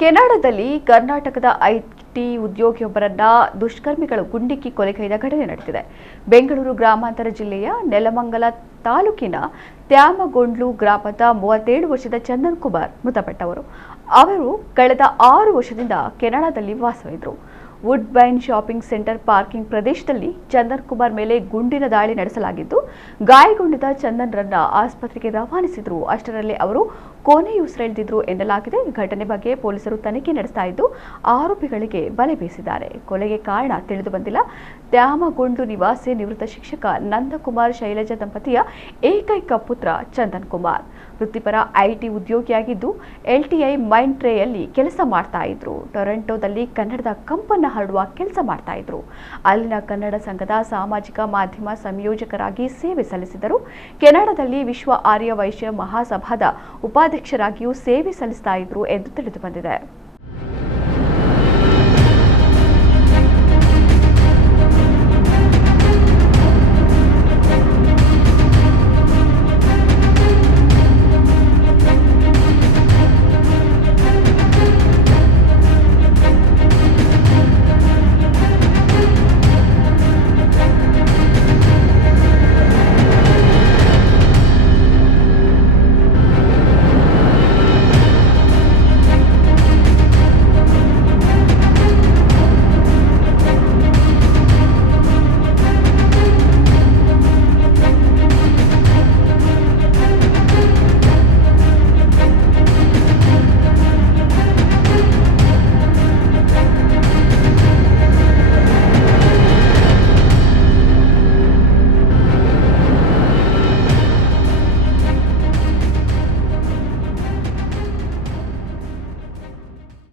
ಕೆನಡಾದಲ್ಲಿ ಕರ್ನಾಟಕದ ಐಟಿ ಉದ್ಯೋಗಿಯೊಬ್ಬರನ್ನ ದುಷ್ಕರ್ಮಿಗಳು ಗುಂಡಿಕ್ಕಿ ಕೊಲೆಗೈದ ಘಟನೆ ನಡೆದಿದೆ. ಬೆಂಗಳೂರು ಗ್ರಾಮಾಂತರ ಜಿಲ್ಲೆಯ ನೆಲಮಂಗಲ ತಾಲೂಕಿನ ತ್ಯಾಮಗೊಂಡ್ಲು ಗ್ರಾಮದ 37 ವರ್ಷದ ಚಂದನ್ ಕುಮಾರ್ ಮೃತಪಟ್ಟವರು. ಅವರು ಕಳೆದ 6 ವರ್ಷದಿಂದ ಕೆನಡಾದಲ್ಲಿ ವಾಸವಿದ್ದರು. ವುಡ್ ಬೈನ್ ಶಾಪಿಂಗ್ ಸೆಂಟರ್ ಪಾರ್ಕಿಂಗ್ ಪ್ರದೇಶದಲ್ಲಿ ಚಂದನ್ ಕುಮಾರ್ ಮೇಲೆ ಗುಂಡಿನ ದಾಳಿ ನಡೆಸಲಾಗಿದ್ದು, ಗಾಯಗೊಂಡಿದ್ದ ಚಂದನ್ರನ್ನ ಆಸ್ಪತ್ರೆಗೆ ರವಾನಿಸಿದ್ರು. ಅಷ್ಟರಲ್ಲಿ ಅವರು ಕೊನೆಯುಸಿರೆಳೆದಿದ್ರು ಎನ್ನಲಾಗಿದೆ. ಘಟನೆ ಬಗ್ಗೆ ಪೊಲೀಸರು ತನಿಖೆ ನಡೆಸ್ತಾ ಇದ್ದು, ಆರೋಪಿಗಳಿಗೆ ಬಲೆ ಬೀಸಿದ್ದಾರೆ. ಕೊಲೆಗೆ ಕಾರಣ ತಿಳಿದು ಬಂದಿಲ್ಲ. ತ್ಯಾಮಗೊಂಡ್ಲು ನಿವಾಸಿ ನಿವೃತ್ತ ಶಿಕ್ಷಕ ನಂದಕುಮಾರ್ ಶೈಲಜಾ ದಂಪತಿಯ ಏಕೈಕ ಪುತ್ರ ಚಂದನ್ ಕುಮಾರ್. ವೃತ್ತಿಪರ ಐಟಿ ಉದ್ಯೋಗಿಯಾಗಿದ್ದು, ಎಲ್ಟಿಐ ಮೈಂಡ್ ಟ್ರೇಯಲ್ಲಿ ಕೆಲಸ ಮಾಡ್ತಾ ಇದ್ರು. ಟೊರೊಂಟೊದಲ್ಲಿ ಕನ್ನಡದ ಕಂಪನ್ನ ಹರಡುವ ಕೆಲಸ ಮಾಡ್ತಾ ಇದ್ರು. ಅಲ್ಲಿನ ಕನ್ನಡ ಸಂಘದ ಸಾಮಾಜಿಕ ಮಾಧ್ಯಮ ಸಂಯೋಜಕರಾಗಿ ಸೇವೆ ಸಲ್ಲಿಸಿದರು. ಕೆನಡಾದಲ್ಲಿ ವಿಶ್ವ ಆರ್ಯ ವೈಶ್ಯ ಮಹಾಸಭಾದ ಉಪಾಧ್ಯಕ್ಷರಾಗಿಯೂ ಸೇವೆ ಸಲ್ಲಿಸ್ತಾ ಇದ್ರು ಎಂದು ತಿಳಿದು ಬಂದಿದೆ.